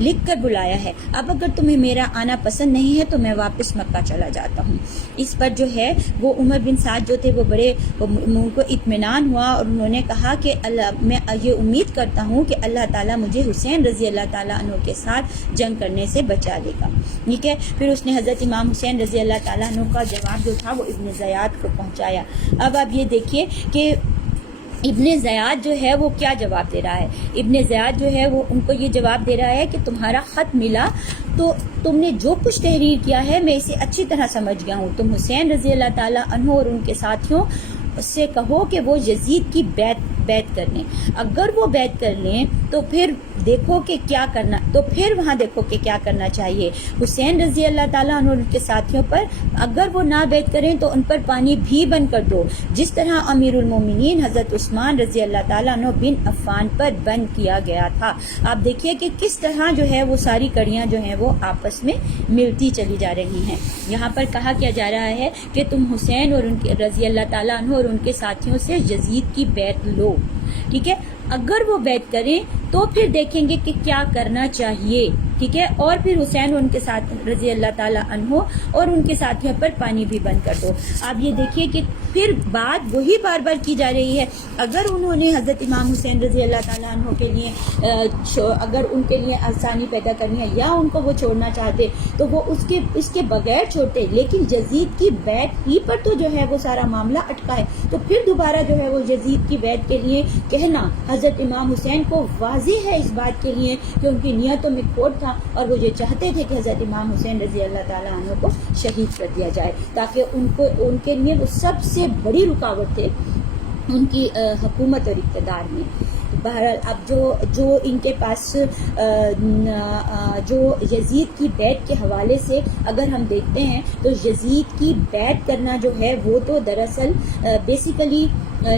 لکھ کر بلایا ہے. اب اگر تمہیں میرا آنا پسند نہیں ہے تو میں واپس مکہ چلا جاتا ہوں. اس پر جو ہے وہ عمر بن سعد جو تھے وہ بڑے ان کو اطمینان ہوا اور انہوں نے کہا کہ میں یہ امید کرتا ہوں کہ اللہ تعالیٰ مجھے حسین رضی اللہ تعالیٰ عنہ کے ساتھ جنگ کرنے سے بچا لے گا. ٹھیک ہے. پھر اس نے حضرت امام حسین رضی اللہ تعالیٰ عنہ کا جواب جو تھا وہ ابن زیاد کو پہنچایا. اب آپ یہ دیکھیے کہ ابن زیاد جو ہے وہ کیا جواب دے رہا ہے. ابن زیاد جو ہے وہ ان کو یہ جواب دے رہا ہے کہ تمہارا خط ملا تو تم نے جو کچھ تحریر کیا ہے میں اسے اچھی طرح سمجھ گیا ہوں. تم حسین رضی اللہ تعالیٰ عنہ اور ان کے ساتھیوں سے کہو کہ وہ یزید کی بیعت کر لیں. اگر وہ بیعت کر لیں تو پھر دیکھو کہ کیا کرنا، تو پھر وہاں دیکھو کہ کیا کرنا چاہیے. حسین رضی اللہ تعالیٰ عنہ اور ان کے ساتھیوں پر اگر وہ نہ بیعت کریں تو ان پر پانی بھی بند کر دو، جس طرح امیر المومنین حضرت عثمان رضی اللہ تعالیٰ عنہ بن عفان پر بند کیا گیا تھا. آپ دیکھیے کہ کس طرح جو ہے وہ ساری کڑیاں جو ہیں وہ آپس میں ملتی چلی جا رہی ہیں. یہاں پر کہا کیا جا رہا ہے کہ تم حسین اور ان کے رضی اللہ تعالیٰ عنہ اور ان کے ساتھیوں سے یزید کی بیعت لو. ٹھیک ہے. اگر وہ بیعت کریں تو پھر دیکھیں گے کہ کیا کرنا چاہیے. ٹھیک ہے. اور پھر حسین اور ان کے ساتھ رضی اللہ تعالیٰ عنہ اور ان کے ساتھیوں پر پانی بھی بند کر دو. آپ یہ دیکھیے کہ پھر بات وہی بار بار کی جا رہی ہے. اگر انہوں نے حضرت امام حسین رضی اللہ تعالیٰ عنہ کے لیے اگر ان کے لیے آسانی پیدا کرنی ہے یا ان کو وہ چھوڑنا چاہتے تو وہ اس کے بغیر چھوڑتے، لیکن یزید کی بیعت ہی پر تو جو ہے وہ سارا معاملہ اٹکا ہے. تو پھر دوبارہ جو ہے وہ یزید کی بیعت کے لیے کہنا حضرت امام حسین کو واضح ہے اس بات کے لیے کہ ان کی نیتوں میں کھوٹ تھا اور وہ یہ چاہتے تھے کہ حضرت امام حسین رضی اللہ تعالیٰ عنہ کو شہید کر دیا جائے تاکہ ان کے لیے وہ سب سے بڑی رکاوٹ تھے ان کی حکومت اور اقتدار میں. بہرحال اب جو ان کے پاس جو یزید کی بیعت کے حوالے سے اگر ہم دیکھتے ہیں تو یزید کی بیعت کرنا جو ہے وہ تو دراصل بیسیکلی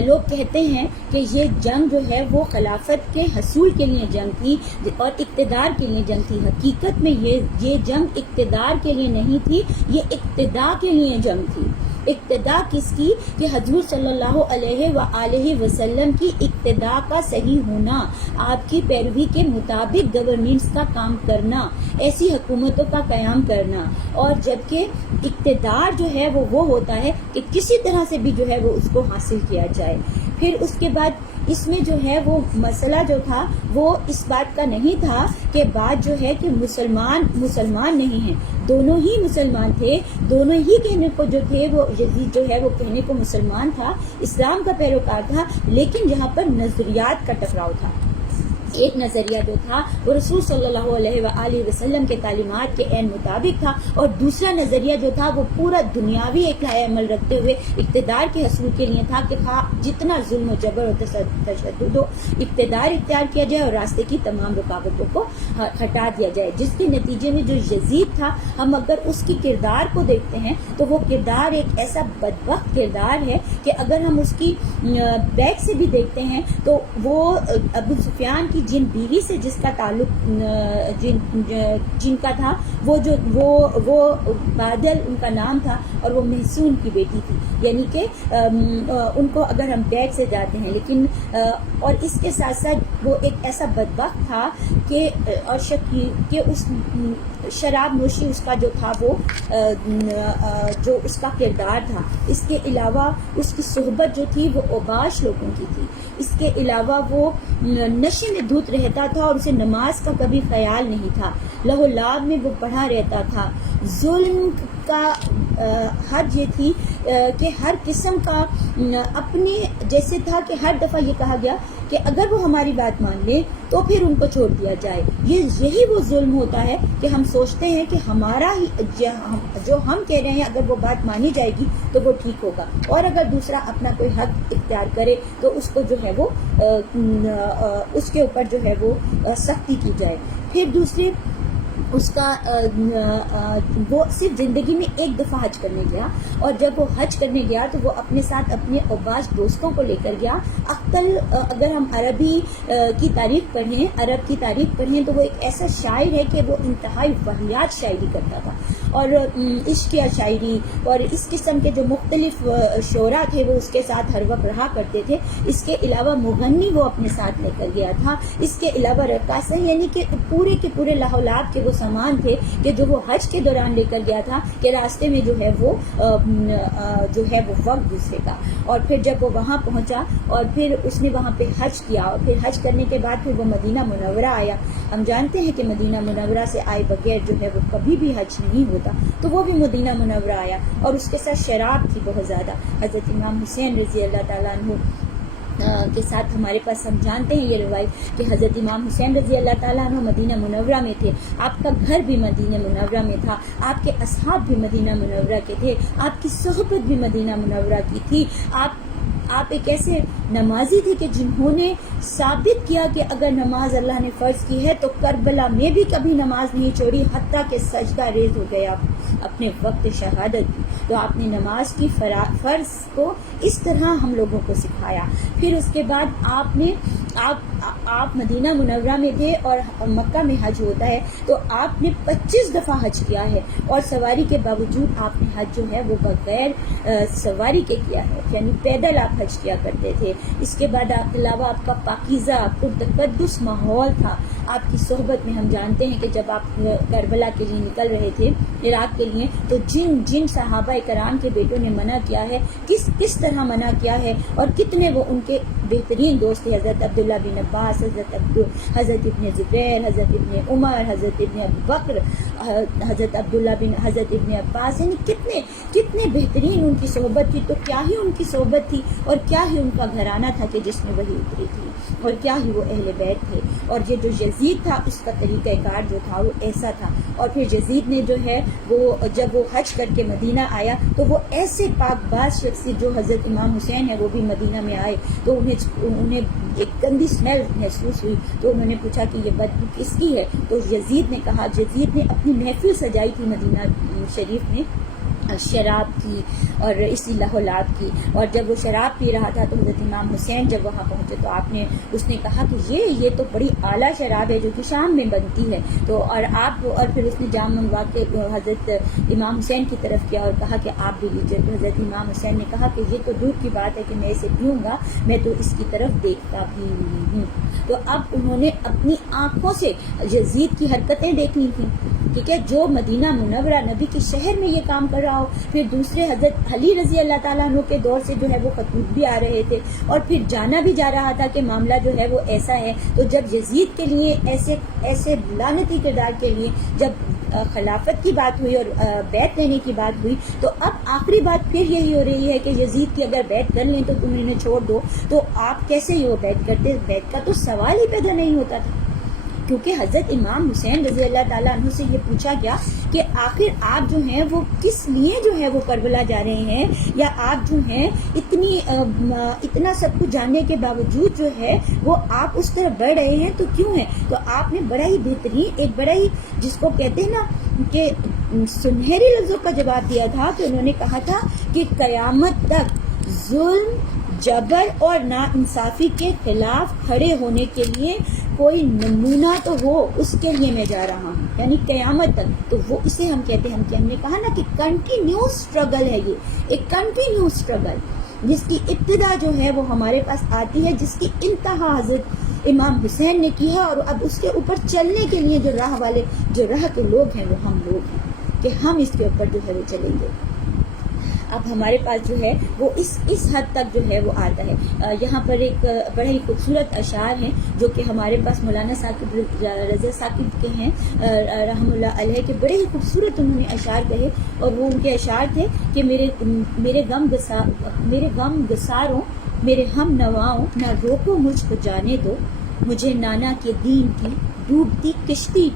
لوگ کہتے ہیں کہ یہ جنگ جو ہے وہ خلافت کے حصول کے لیے جنگ تھی اور اقتدار کے لیے جنگ تھی. حقیقت میں یہ جنگ اقتدار کے لیے نہیں تھی، یہ اقتداء کے لیے جنگ تھی. اقتداء کس کی؟ کہ حضور صلی اللہ علیہ وآلہ وسلم کی اقتداء کا صحیح ہونا، آپ کی پیروی کے مطابق گورننس کا کام کرنا، ایسی حکومتوں کا قیام کرنا. اور جبکہ اقتدار جو ہے وہ ہوتا ہے کہ کسی طرح سے بھی جو ہے وہ اس کو حاصل کیا جائے. پھر اس کے بعد اس میں جو ہے وہ مسئلہ جو تھا وہ اس بات کا نہیں تھا کہ بات جو ہے کہ مسلمان نہیں ہیں، دونوں ہی مسلمان تھے، دونوں ہی کہنے کو جو تھے وہ یزید جو ہے وہ کہنے کو مسلمان تھا، اسلام کا پیروکار تھا، لیکن یہاں پر نظریات کا ٹکراؤ تھا. ایک نظریہ جو تھا وہ رسول صلی اللہ علیہ وآلہ وسلم کے تعلیمات کے عین مطابق تھا، اور دوسرا نظریہ جو تھا وہ پورا دنیاوی ایک عمل رکھتے ہوئے اقتدار کے حصول کے لیے تھا کہ جتنا ظلم و جبر اور تشدد ہو اقتدار اختیار کیا جائے اور راستے کی تمام رکاوٹوں کو ہٹا دیا جائے. جس کے نتیجے میں جو یزید تھا، ہم اگر اس کی کردار کو دیکھتے ہیں تو وہ کردار ایک ایسا بدبخت کردار ہے کہ اگر ہم اس کی بیک سے بھی دیکھتے ہیں تو وہ ابو سفیان کی جن بیوی سے جس کا تعلق جن کا تھا وہ بادل ان کا نام تھا اور وہ محسون کی بیٹی تھی. یعنی کہ ان کو اگر ہم بیک سے جاتے ہیں لیکن اور اس کے ساتھ ساتھ وہ ایک ایسا بدبخت تھا کہ اس شراب نوشی اس کا جو تھا وہ جو اس کا کردار تھا. اس کے علاوہ اس کی صحبت جو تھی وہ اوباش لوگوں کی تھی. اس کے علاوہ وہ نشے میں دھت رہتا تھا اور اسے نماز کا کبھی خیال نہیں تھا. لہو لعب میں وہ پڑھا رہتا تھا. ظلم کا حد یہ تھی کہ ہر قسم کا اپنے جیسے تھا کہ ہر دفعہ یہ کہا گیا کہ اگر وہ ہماری بات مان لیں تو پھر ان کو چھوڑ دیا جائے. یہی وہ ظلم ہوتا ہے کہ ہم سوچتے ہیں کہ ہمارا ہی جو ہم کہہ رہے ہیں اگر وہ بات مانی جائے گی تو وہ ٹھیک ہوگا، اور اگر دوسرا اپنا کوئی حق اختیار کرے تو اس کو جو ہے وہ اس کے اوپر جو ہے وہ سختی کی جائے. پھر دوسری اس کا وہ صرف زندگی میں ایک دفعہ حج کرنے گیا، اور جب وہ حج کرنے گیا تو وہ اپنے ساتھ اپنے اوباش دوستوں کو لے کر گیا. اگر ہم عربی کی تاریخ پڑھیں، عرب کی تاریخ پڑھیں تو وہ ایک ایسا شاعر ہے کہ وہ انتہائی واہیات شاعری کرتا تھا. اور عشق یا شاعری اور اس قسم کے جو مختلف شعراء تھے وہ اس کے ساتھ ہر وقت رہا کرتے تھے. اس کے علاوہ مغنی وہ اپنے ساتھ لے کر گیا تھا. اس کے علاوہ رقاصہ یعنی کہ پورے کے پورے لاحولاب کے وہ سامان تھے کہ جو وہ حج کے دوران لے کر گیا تھا کہ راستے میں جو ہے وہ وقت گزرے گا. اور پھر جب وہ وہاں پہنچا اور پھر اس نے وہاں پہ حج کیا اور پھر حج کرنے کے بعد پھر وہ مدینہ منورہ آیا. ہم جانتے ہیں کہ مدینہ منورہ سے آئے بغیر جو ہے وہ کبھی بھی حج نہیں ہوتا, تو وہ بھی مدینہ منورہ آیا اور اس کے ساتھ شراب تھی بہت زیادہ. حضرت امام حسین رضی اللہ تعالیٰ عنہ کے ساتھ ہمارے پاس ہم جانتے ہیں یہ روایت کہ حضرت امام حسین رضی اللہ تعالیٰ عنہ مدینہ منورہ میں تھے. آپ کا گھر بھی مدینہ منورہ میں تھا, آپ کے اصحاب بھی مدینہ منورہ کے تھے, آپ کی صحبت بھی مدینہ منورہ کی تھی. آپ ایک ایسے نمازی تھے کہ جنہوں نے ثابت کیا کہ اگر نماز اللہ نے فرض کی ہے تو کربلا میں بھی کبھی نماز نہیں چھوڑی, حتیٰ کہ سجدہ ریز ہو گئے آپ اپنے وقت شہادت کی. تو آپ نے نماز کی فرض کو اس طرح ہم لوگوں کو سکھایا. پھر اس کے بعد آپ مدینہ منورہ میں تھے اور مکہ میں حج ہوتا ہے تو آپ نے 25 دفعہ حج کیا ہے اور سواری کے باوجود آپ نے حج جو ہے وہ بغیر سواری کے کیا ہے, یعنی پیدل آپ حج کیا کرتے تھے. اس کے بعد علاوہ آپ کا پاکیزہ پرتقدس ماحول تھا. آپ کی صحبت میں ہم جانتے ہیں کہ جب آپ کربلا کے لیے نکل رہے تھے عراق کے لیے تو جن صحابہ کرام کے بیٹوں نے منع کیا ہے, کس طرح منع کیا ہے اور کتنے وہ ان کے بہترین دوست تھے. حضرت عبداللہ بن عباس, حضرت ابن زبیر, حضرت ابن عمر, حضرت ابن ابو بکر, حضرت ابن عباس, یعنی کتنے بہترین ان کی صحبت تھی. تو کیا ہی ان کی صحبت تھی اور کیا ہی ان کا گھرانہ تھا کہ جس میں وہی اتری تھی اور کیا ہی وہ اہل بیت تھے. اور یہ جو یزید تھا اس کا طریقہ کار جو تھا وہ ایسا تھا. اور پھر یزید نے جو ہے وہ جب وہ حج کر کے مدینہ آیا تو وہ ایسے پاک باز شخصیت جو حضرت امام حسین ہے وہ بھی مدینہ میں آئے تو انہیں ایک گندی اسمیل محسوس ہوئی. تو انہوں نے پوچھا کہ یہ بدبو کس کی ہے, تو یزید نے کہا, یزید نے اپنی محفل سجائی تھی مدینہ شریف میں شراب کی اور اسی لاحولاب کی. اور جب وہ شراب پی رہا تھا تو حضرت امام حسین جب وہاں پہنچے تو اس نے کہا کہ یہ تو بڑی اعلیٰ شراب ہے جو کہ شام میں بنتی ہے. تو اور پھر اس نے جام منگوا کے حضرت امام حسین کی طرف کیا اور کہا کہ آپ بھی لیجیے. تو حضرت امام حسین نے کہا کہ یہ تو دور کی بات ہے کہ میں اسے پیوں گا, میں تو اس کی طرف دیکھتا بھی نہیں ہوں. تو اب انہوں نے اپنی آنکھوں سے یزید کی حرکتیں دیکھنی تھیں, ٹھیک ہے, جو مدینہ منورہ نبی کے شہر میں یہ کام کر رہا ہو. پھر دوسرے حضرت علی رضی اللہ تعالیٰ عنہ کے دور سے جو ہے وہ خطوط بھی آ رہے تھے اور پھر جانا بھی جا رہا تھا کہ معاملہ جو ہے وہ ایسا ہے. تو جب یزید کے لیے ایسے لعنتی کردار کے لیے جب خلافت کی بات ہوئی اور بیعت لینے کی بات ہوئی تو اب آخری بات پھر یہی ہو رہی ہے کہ یزید کی اگر بیعت کر لیں تو تم انہیں چھوڑ دو. تو آپ کیسے یہ بیعت کرتے؟ بیعت کا تو سوال ہی پیدا نہیں ہوتا تھا, کیونکہ حضرت امام حسین رضی اللہ تعالیٰ عنہ سے یہ پوچھا گیا کہ آخر آپ جو ہیں وہ کس لیے جو ہے وہ کربلا جا رہے ہیں, یا آپ جو ہیں اتنا سب کچھ جاننے کے باوجود جو ہے وہ آپ اس طرف بڑھ رہے ہیں تو کیوں ہیں؟ تو آپ نے بڑا ہی بہترین ایک بڑا ہی جس کو کہتے ہیں نا کہ سنہری لفظوں کا جواب دیا تھا. تو انہوں نے کہا تھا کہ قیامت تک ظلم, جبر اور ناانصافی کے خلاف کھڑے ہونے کے لیے کوئی نمونہ تو ہو, اس کے لیے میں جا رہا ہوں, یعنی قیامت تک. تو وہ اسے ہم کہتے ہیں, ہم نے کہا نا کہ کنٹینیوس اسٹرگل ہے, یہ ایک کنٹینیوس اسٹرگل جس کی ابتدا جو ہے وہ ہمارے پاس آتی ہے, جس کی انتہا حضرت امام حسین نے کی ہے, اور اب اس کے اوپر چلنے کے لیے جو راہ کے لوگ ہیں وہ ہم لوگ ہیں کہ ہم اس کے اوپر جو ہے وہ چلیں گے. اب ہمارے پاس جو ہے وہ اس حد تک جو ہے وہ آتا ہے. یہاں پر ایک بڑے ہی خوبصورت اشعار ہیں جو کہ ہمارے پاس مولانا ثاقب رضا ثاقب کے ہیں رحم اللہ علیہ کے, بڑے ہی خوبصورت انہوں نے اشعار کہے. اور وہ ان کے اشعار تھے کہ میرے غم گساروں, میرے ہم نواؤں, نہ روکو مجھ کو جانے دو, مجھے نانا کے دین کی ڈوبتی کشتی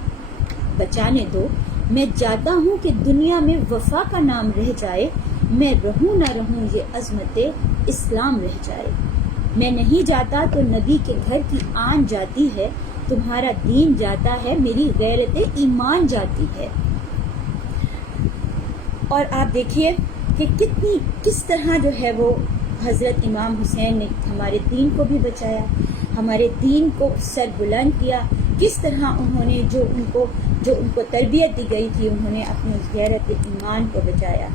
بچانے دو. میں جاتا ہوں کہ دنیا میں وفا کا نام رہ جائے, میں رہوں نہ رہوں یہ عظمت اسلام رہ جائے. میں نہیں جاتا تو نبی کے گھر کی آن جاتی ہے, تمہارا دین جاتا ہے میری غیرت ایمان جاتی ہے. اور آپ دیکھیے کہ کس طرح جو ہے وہ حضرت امام حسین نے ہمارے دین کو بھی بچایا, ہمارے دین کو سر بلند کیا. کس طرح انہوں نے جو ان کو تربیت دی گئی تھی انہوں نے اپنے اس غیرت ایمان کو بچایا.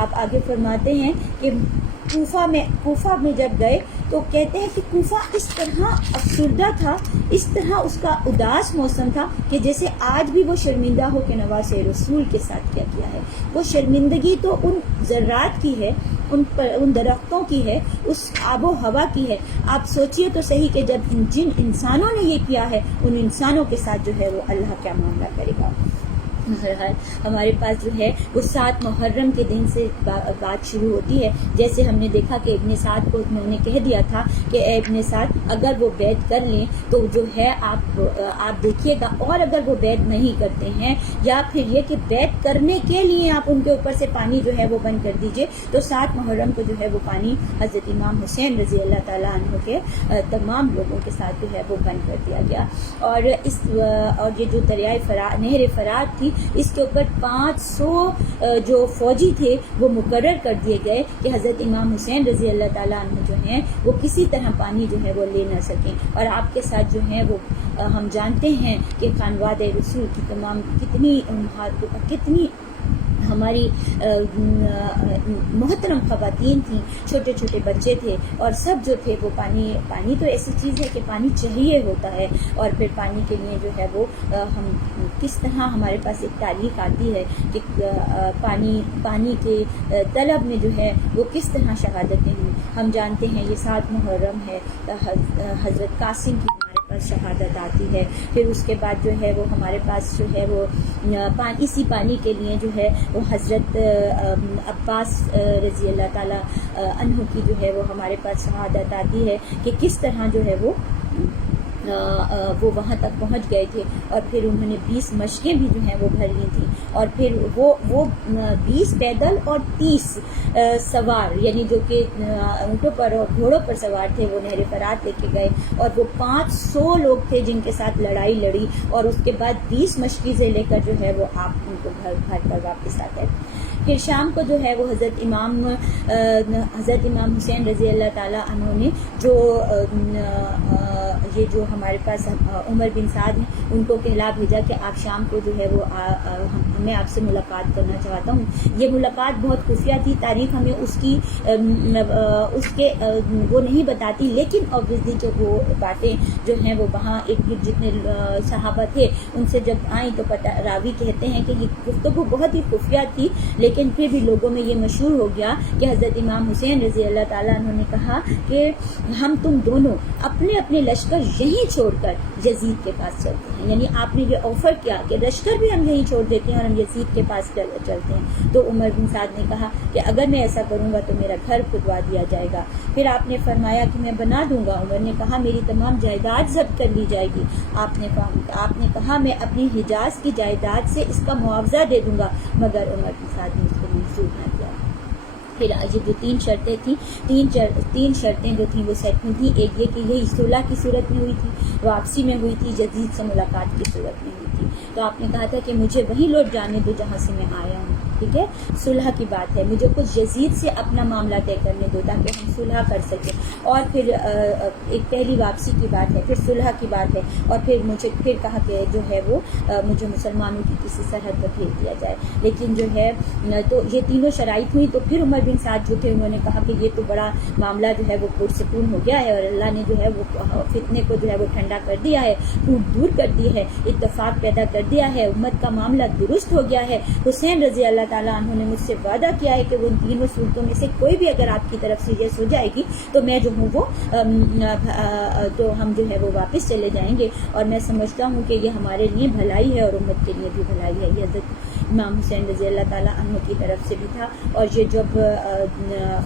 آپ آگے فرماتے ہیں کہ کوفہ میں جب گئے تو کہتے ہیں کہ کوفہ اس طرح افسردہ تھا, اس طرح اس کا اداس موسم تھا کہ جیسے آج بھی وہ شرمندہ ہو کہ نواز رسول کے ساتھ کیا کیا ہے. وہ شرمندگی تو ان ذرات کی ہے, ان درختوں کی ہے, اس آب و ہوا کی ہے. آپ سوچئے تو صحیح کہ جب جن انسانوں نے یہ کیا ہے ان انسانوں کے ساتھ جو ہے وہ اللہ کیا معاملہ کرے گا. بہرحال ہمارے پاس جو ہے وہ 7 محرم کے دن سے بات شروع ہوتی ہے. جیسے ہم نے دیکھا کہ ابن سعد کو انہوں نے کہہ دیا تھا کہ اے ابن سعد اگر وہ بیعت کر لیں تو جو ہے آپ دیکھیے گا, اور اگر وہ بیعت نہیں کرتے ہیں یا پھر یہ کہ بیعت کرنے کے لیے آپ ان کے اوپر سے پانی جو ہے وہ بند کر دیجئے, تو 7 محرم کو جو ہے وہ پانی حضرت امام حسین رضی اللہ تعالیٰ عنہ کے تمام لوگوں کے ساتھ جو ہے وہ بند کر دیا گیا. اور یہ جو دریائے نہر فرات تھی اس کے اوپر 500 جو فوجی تھے وہ مقرر کر دیے گئے کہ حضرت امام حسین رضی اللہ تعالیٰ عنہ جو ہیں وہ کسی طرح پانی جو ہے وہ لے نہ سکیں. اور آپ کے ساتھ جو ہیں وہ ہم جانتے ہیں کہ خانواد رسول کی تمام کتنی ہماری محترم خواتین تھیں, چھوٹے چھوٹے بچے تھے, اور سب جو تھے وہ پانی تو ایسی چیز ہے کہ پانی چاہیے ہوتا ہے. اور پھر پانی کے لیے جو ہے وہ ہم کس طرح ہمارے پاس ایک تاریخ آتی ہے کہ پانی کے طلب میں جو ہے وہ کس طرح شہادتیں ہوئی. ہم جانتے ہیں یہ 7 محرم ہے, حضرت قاسم کی شہادت آتی ہے. پھر اس کے بعد جو ہے وہ ہمارے پاس جو ہے وہ اسی پانی کے لیے جو ہے وہ حضرت عباس رضی اللہ تعالیٰ عنہ کی جو ہے وہ ہمارے پاس شہادت آتی ہے کہ کس طرح جو ہے وہ وہاں تک پہنچ گئے تھے. اور پھر انہوں نے 20 مشقیں بھی جو ہیں وہ بھر لی تھیں. اور پھر وہ 20 پیدل اور 30 سوار یعنی جو کہ اونٹوں پر اور گھوڑوں پر سوار تھے وہ نہر فرات لے کے گئے. اور وہ 500 لوگ تھے جن کے ساتھ لڑائی لڑی, اور اس کے بعد 20 مشکیزیں لے کر جو ہے وہ آپ ان کو گھر پر واپس آتے. پھر شام کو جو ہے وہ حضرت امام حسین رضی اللہ تعالیٰ عنہ نے یہ جو ہمارے پاس عمر بن سعد ہیں ان کو کہلا بھیجا کہ آپ شام کو جو ہے وہ میں آپ سے ملاقات کرنا چاہتا ہوں. یہ ملاقات بہت خفیہ تھی, تاریخ ہمیں اس کے وہ نہیں بتاتی, لیکن obviously جو وہ باتیں جو ہیں وہ وہاں جتنے صحابہ تھے ان سے جب آئیں تو راوی کہتے ہیں کہ یہ گفتگو بہت ہی خفیہ تھی, لیکن پھر بھی لوگوں میں یہ مشہور ہو گیا کہ حضرت امام حسین رضی اللہ تعالیٰ عنہ نے کہا کہ ہم تم دونوں اپنے اپنے لشکر یہیں چھوڑ کر یزید کے پاس چلتے ہیں. یعنی آپ نے یہ آفر کیا کہ لشکر بھی ہم یہیں چھوڑ دیتے ہیں اور ہم یزید کے پاس چلتے ہیں. تو عمر بن سعد نے کہا کہ اگر میں ایسا کروں گا تو میرا گھر کھدوا دیا جائے گا. پھر آپ نے فرمایا کہ میں بنا دوں گا. عمر نے کہا میری تمام جائیداد ضبط کر لی جائے گی. آپ نے کہا میں اپنی حجاز کی جائیداد سے اس کا معاوضہ دے دوں گا, مگر عمر بن سعد نے اس کو منظور نہ کیا. پھر یہ جو 3 شرطیں تھیں, 3 شرطیں جو تھیں وہ سیٹ میں تھیں. ایک یہ کہ یہی صلح کی صورت میں ہوئی تھی, واپسی میں ہوئی تھی, یزید سے ملاقات کی صورت میں ہوئی تھی. تو آپ نے کہا تھا کہ مجھے وہیں لوٹ جانے دو جہاں سے میں آیا ہوں. ٹھیک ہے, صلح کی بات ہے, مجھے کچھ یزید سے اپنا معاملہ طے کرنے دو تاکہ ہم صلح کر سکیں. اور پھر ایک پہلی واپسی کی بات ہے, پھر صلح کی بات ہے, اور پھر کہا کہ جو ہے وہ مجھے مسلمانوں کی کسی سرحد پر بھیج دیا جائے. لیکن جو ہے تو یہ تینوں شرائط ہوئی. تو پھر عمر بن سعد جو تھے انہوں نے کہا کہ یہ تو بڑا معاملہ جو ہے وہ پرسکون ہو گیا ہے, اور اللہ نے جو ہے وہ فتنے کو جو ہے وہ ٹھنڈا کر دیا ہے, ٹوٹ دور کر دی ہے, اتفاق پیدا کر دیا ہے, امت کا معاملہ درست ہو گیا ہے. حسین رضی اللہ تعالیٰ عنہ نے مجھ سے وعدہ کیا ہے کہ وہ ان تینوں صورتوں میں سے کوئی بھی اگر آپ کی طرف سیریس ہو جائے گی تو میں جو ہوں وہ تو ہم جو ہے وہ واپس چلے جائیں گے. اور میں سمجھتا ہوں کہ یہ ہمارے لیے بھلائی ہے اور امت کے لیے بھی بھلائی ہے. یہ حضرت امام حسین رضی اللہ تعالیٰ عنہ کی طرف سے بھی تھا. اور یہ جب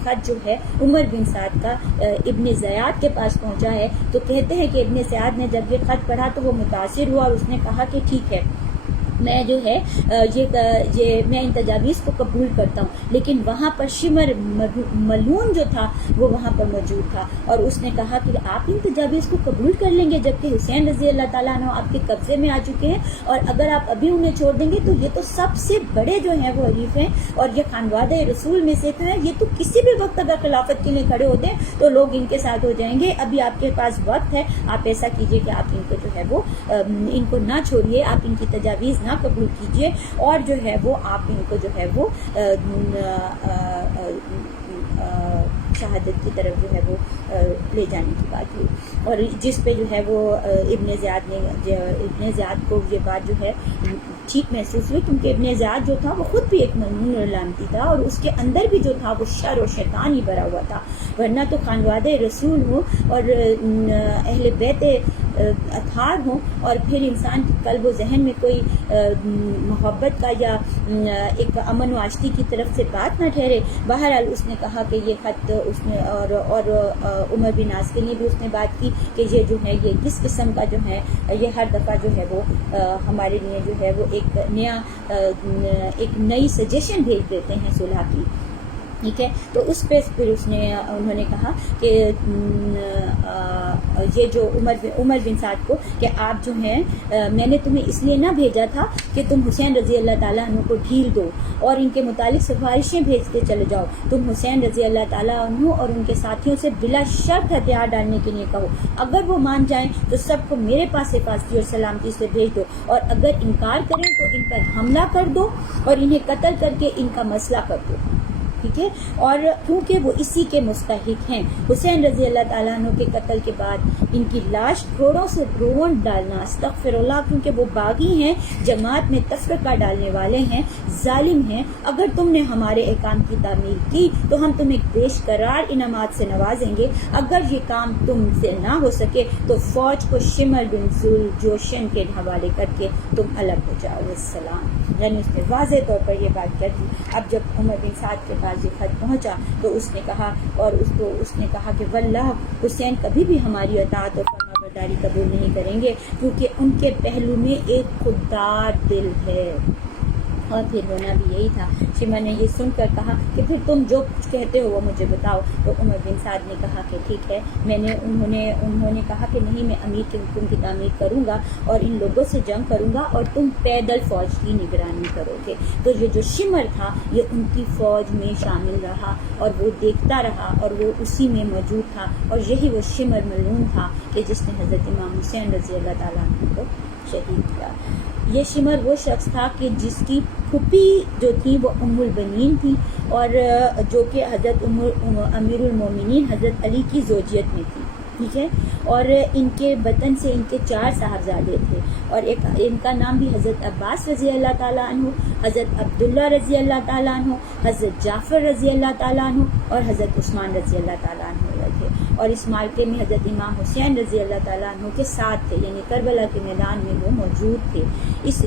خط جو ہے عمر بن سعد کا ابن زیاد کے پاس پہنچا ہے تو کہتے ہیں کہ ابن زیاد نے جب یہ خط پڑھا تو وہ متاثر ہوا, اور اس نے کہا کہ ٹھیک ہے میں جو ہے یہ میں ان تجاویز کو قبول کرتا ہوں. لیکن وہاں پر شمر ملون جو تھا وہ وہاں پر موجود تھا, اور اس نے کہا کہ آپ ان تجاویز کو قبول کر لیں گے جبکہ حسین رضی اللہ تعالیٰ عنہ آپ کے قبضے میں آ چکے ہیں, اور اگر آپ ابھی انہیں چھوڑ دیں گے تو یہ تو سب سے بڑے جو ہیں وہ حریف ہیں, اور یہ خانواد رسول میں سے تھے, یہ تو کسی بھی وقت اگر خلافت کے لیے کھڑے ہوتے ہیں تو لوگ ان کے ساتھ ہو جائیں گے. ابھی آپ کے پاس وقت ہے, آپ ایسا کیجئے کہ آپ ان کو جو ہے وہ ان کو نہ چھوڑیے، آپ ان کی تجاویز نہ قبول کیجیے، اور جو ہے وہ آپ ان کو جو ہے وہ شہادت کی طرف جو ہے وہ لے جانے کی بات ہوئی، اور جس پہ جو ہے وہ ابن زیاد کو یہ بات جو ہے ٹھیک محسوس ہوئی، کیونکہ ابن زیاد جو تھا وہ خود بھی ایک مجنون اور لعنتی تھا، اور اس کے اندر بھی جو تھا وہ شر و شیطان ہی بھرا ہوا تھا، ورنہ تو خانوادہ رسول ہو اور اہل بیت اطہار ہوں، اور پھر انسان کے قلب و ذہن میں کوئی محبت کا یا ایک امن و آشتی کی طرف سے بات نہ ٹھہرے۔ بہرحال اس نے کہا کہ یہ خط اس نے اور عمر بن عاص کے لیے بھی اس نے بات کی کہ یہ جو ہے یہ کس قسم کا جو ہے یہ ہر دفعہ جو ہے وہ ہمارے لیے جو ہے وہ ایک نئی سجیشن بھیج دیتے ہیں صلح کی، ٹھیک ہے۔ تو اس پہ پھر انہوں نے کہا کہ یہ جو عمر بن سعد کو کہ آپ جو ہیں میں نے تمہیں اس لیے نہ بھیجا تھا کہ تم حسین رضی اللہ تعالیٰ عنہ کو ڈھیل دو اور ان کے متعلق سفارشیں بھیجتے چلے جاؤ، تم حسین رضی اللہ تعالیٰ عنہ اور ان کے ساتھیوں سے بلا شرط ہتھیار ڈالنے کے لیے کہو، اگر وہ مان جائیں تو سب کو میرے پاس حفاظتی اور سلامتی سے بھیج دو، اور اگر انکار کریں تو ان پر حملہ کر دو اور انہیں قتل کر کے ان کا مسئلہ کر دو، ٹھیک ہے۔ اور کیونکہ وہ اسی کے مستحق ہیں، حسین رضی اللہ تعالیٰ عنہ کے قتل کے بعد ان کی لاش گھوڑوں سے روون ڈالنا، استغفر اللہ، کیونکہ وہ باغی ہیں، جماعت میں تفرقہ ڈالنے والے ہیں، ظالم ہیں، اگر تم نے ہمارے احکام کی تعمیل کی تو ہم تمہیں بیش قرار انعامات سے نوازیں گے، اگر یہ کام تم سے نہ ہو سکے تو فوج کو شمر بن ذل جوشن کے حوالے کر کے تم الگ ہو جاؤ، السلام۔ یعنی اس نے واضح طور پر یہ بات کر دی۔ اب جب عمر بن سعد کے پاس یہ خط پہنچا تو اس نے کہا، اور اس نے کہا کہ واللہ حسین کبھی بھی ہماری اطاعت اور فرما برداری قبول نہیں کریں گے، کیونکہ ان کے پہلو میں ایک خوددار دل ہے۔ اور پھر ہونا بھی یہی تھا۔ شمر نے یہ سن کر کہا کہ پھر تم جو کچھ کہتے ہو وہ مجھے بتاؤ۔ تو عمر بن سعد نے کہا کہ ٹھیک ہے، انہوں نے کہا کہ نہیں، میں امیر کے حکم کی تعمیل کروں گا اور ان لوگوں سے جنگ کروں گا اور تم پیدل فوج کی نگرانی کرو گے۔ تو یہ جو شمر تھا یہ ان کی فوج میں شامل رہا اور وہ دیکھتا رہا اور وہ اسی میں موجود تھا، اور یہی وہ شمر ملعون تھا کہ جس نے حضرت امام حسین رضی اللہ تعالیٰ عنہ کو شہید کیا۔ یہ شمر وہ شخص تھا کہ جس کی پھوپھی جو تھی وہ ام البنین تھی، اور جو کہ حضرت امیر المومنین حضرت علی کی زوجیت میں تھی، ٹھیک ہے۔ اور ان کے بطن سے ان کے 4 صاحبزادے تھے، اور ان کا نام بھی حضرت عباس رضی اللہ تعالیٰ عنہ، حضرت عبداللہ رضی اللہ تعالیٰ عنہ، حضرت جعفر رضی اللہ تعالیٰ عنہ اور حضرت عثمان رضی اللہ تعالیٰ عنہ تھے، اور اس معرکے میں حضرت امام حسین رضی اللہ تعالیٰ عنہ کے ساتھ تھے، یعنی کربلا کے میدان میں وہ موجود تھے۔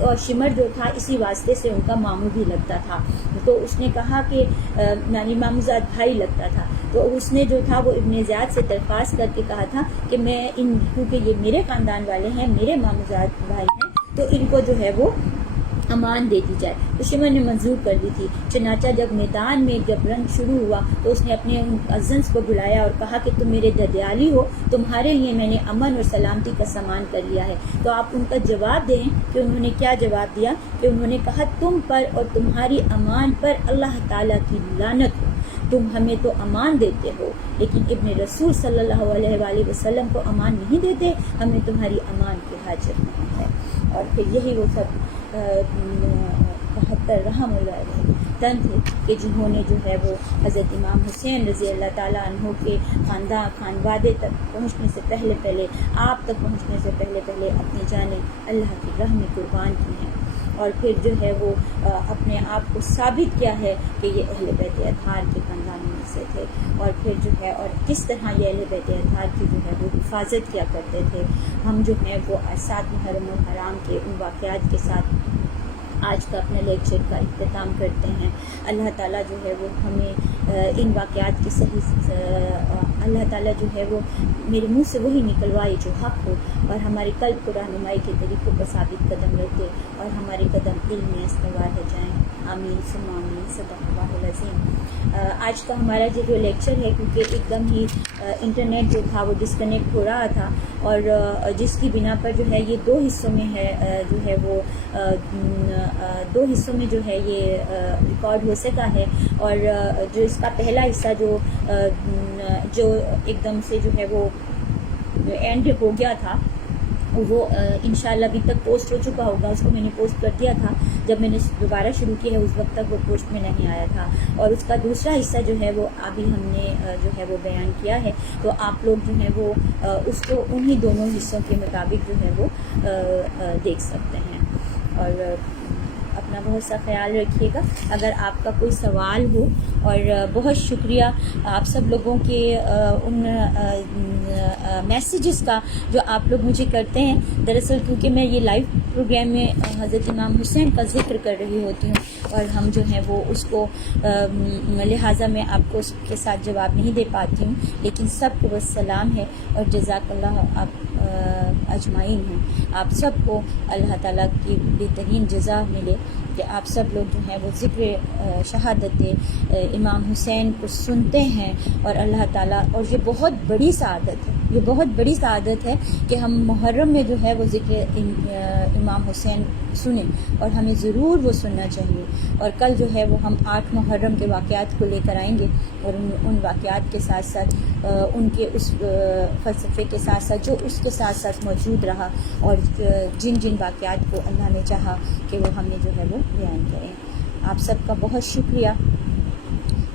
اور شمر جو تھا اسی واسطے سے ان کا ماموں بھی لگتا تھا، تو اس نے کہا کہ یعنی ماموزاد بھائی لگتا تھا، تو اس نے جو تھا وہ ابن زیاد سے درخواست کر کے کہا تھا کہ میں کیونکہ یہ میرے خاندان والے ہیں، میرے ماموزاد بھائی ہیں، تو ان کو جو ہے وہ امان دے دی جائے۔ تو شمر نے منظور کر دی تھی۔ چنانچہ جب میدان میں جب رنگ شروع ہوا تو اس نے اپنے ان کزنس کو بلایا اور کہا کہ تم میرے ددیالی ہو، تمہارے لیے میں نے امن اور سلامتی کا سامان کر لیا ہے۔ تو آپ ان کا جواب دیں کہ انہوں نے کیا جواب دیا، کہ انہوں نے کہا تم پر اور تمہاری امان پر اللہ تعالیٰ کی لعنت ہو، تم ہمیں تو امان دیتے ہو لیکن ابن رسول صلی اللہ علیہ وآلہ وسلم کو امان نہیں دیتے، ہمیں تمہاری امان کی حاجت نہیں ہے۔ اور پھر یہی وہ سب 72 رحم اللہ تن تھے کہ جنہوں نے جو ہے وہ حضرت امام حسین رضی اللہ تعالیٰ عنہ کے خانوادے تک پہنچنے سے پہلے آپ تک پہنچنے سے پہلے اپنی جانیں اللہ کی راہ میں قربان کی ہیں، اور پھر جو ہے وہ اپنے آپ کو ثابت کیا ہے کہ یہ اہل بیت اطہار کے خاندان میں سے تھے، اور پھر جو ہے اور کس طرح یہ اہل بیت اطہار کی جو ہے وہ حفاظت کیا کرتے تھے۔ ہم جو ہیں وہ 7 محرم الحرام کے ان واقعات کے ساتھ آج کا اپنے لیکچر کا اختتام کرتے ہیں۔ اللہ تعالیٰ جو ہے وہ ہمیں ان واقعات کی صحیح اللہ تعالیٰ جو ہے وہ میرے منہ سے وہی نکلوائے جو حق ہو، اور ہمارے قلب کو رہنمائی کے طریقوں پر ثابت قدم رکھے، اور ہمارے قدم علم میں استوار ہو جائیں۔ آمین ثم آمین، صدق اللہ العظیم۔ آج کا ہمارا جو لیکچر ہے، کیونکہ ایک دم ہی انٹرنیٹ جو تھا وہ ڈسکنیکٹ ہو رہا تھا، اور جس کی بنا پر جو ہے یہ 2 حصوں میں ہے، جو ہے وہ 2 حصوں میں جو ہے یہ ریکارڈ ہو سکا ہے، اور جو اس کا پہلا حصہ جو ایک دم سے جو ہے وہ اینڈ ہو گیا تھا، وہ انشاءاللہ ابھی تک پوسٹ ہو چکا ہوگا. اس کو میں نے پوسٹ کر دیا تھا جب میں نے دوبارہ شروع کی ہے, اس وقت تک وہ پوسٹ میں نہیں آیا تھا. اور اس کا دوسرا حصہ جو ہے وہ ابھی ہم نے جو ہے وہ بیان کیا ہے, تو آپ لوگ جو ہے وہ اس کو انہی دونوں حصوں کے مطابق جو ہے وہ دیکھ سکتے ہیں. اور اپنا بہت سا خیال رکھیے گا. اگر آپ کا کوئی سوال ہو, اور بہت شکریہ آپ سب لوگوں کے ان میسیجز کا جو آپ لوگ مجھے کرتے ہیں. دراصل کیونکہ میں یہ لائیو پروگرام میں حضرت امام حسین کا ذکر کر رہی ہوتی ہوں, اور ہم جو ہیں وہ اس کو لہٰذا میں آپ کو اس کے ساتھ جواب نہیں دے پاتی ہوں. لیکن سب کو بس سلام ہے, اور جزاک اللہ آپ اجمعین ہیں. آپ سب کو اللہ تعالیٰ کی بہترین جزا ملے کہ آپ سب لوگ جو ہیں وہ ذکر شہادت امام حسین کو سنتے ہیں, اور اللہ تعالیٰ, اور یہ بہت بڑی سعادت ہے, یہ بہت بڑی سعادت ہے کہ ہم محرم میں جو ہے وہ ذکر امام حسین سنیں, اور ہمیں ضرور وہ سننا چاہیے. اور کل جو ہے وہ ہم 8 محرم کے واقعات کو لے کر آئیں گے, اور ان واقعات کے ساتھ ساتھ ان کے اس فلسفے کے ساتھ ساتھ جو اس کے ساتھ ساتھ موجود رہا, اور جن جن واقعات کو اللہ نے چاہا کہ وہ ہمیں جو ہے وہ بیان کریں. آپ سب کا بہت شکریہ.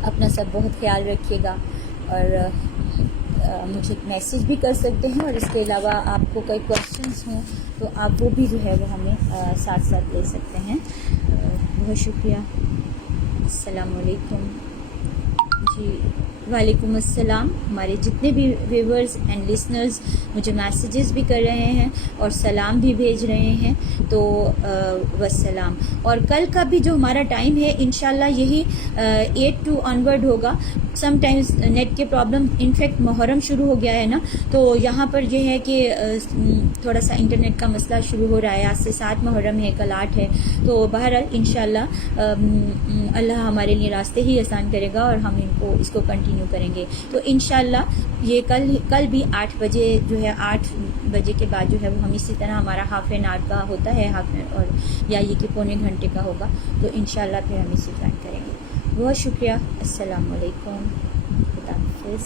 اپنا سب بہت خیال رکھیے گا, اور مجھے میسیج بھی کر سکتے ہیں, اور اس کے علاوہ آپ کو کوئی کویشچنس ہوں تو آپ وہ بھی جو ہے وہ ہمیں ساتھ ساتھ لے سکتے ہیں. بہت شکریہ. السلام علیکم. جی وعلیکم السلام. ہمارے جتنے بھی ویورز اینڈ لسنرز مجھے میسیجز بھی کر رہے ہیں اور سلام بھی بھیج رہے ہیں, تو والسلام. اور کل کا بھی جو ہمارا ٹائم ہے انشاءاللہ یہی 8 to onward ہوگا. سم ٹائمز نیٹ کے پرابلم, انفیکٹ محرم شروع ہو گیا ہے نا, تو یہاں پر یہ ہے کہ تھوڑا سا انٹرنیٹ کا مسئلہ شروع ہو رہا ہے. آج سے 7 محرم ہے, کل 8 ہے, تو بہرحال انشاءاللہ اللہ ہمارے لیے راستے ہی آسان کرے گا, اور ہم اس کو کنٹینیو کریں گے. تو انشاءاللہ یہ کل بھی 8 بجے جو ہے, 8 بجے کے بعد جو ہے وہ ہم اسی طرح ہمارا ہاف این آور کا ہوتا ہے, اور یا یہ کہ پونے گھنٹے کا ہوگا, تو انشاءاللہ پھر ہم اسی جوائن کریں گے. بہت شکریہ. السلام علیکم. خدا حافظ.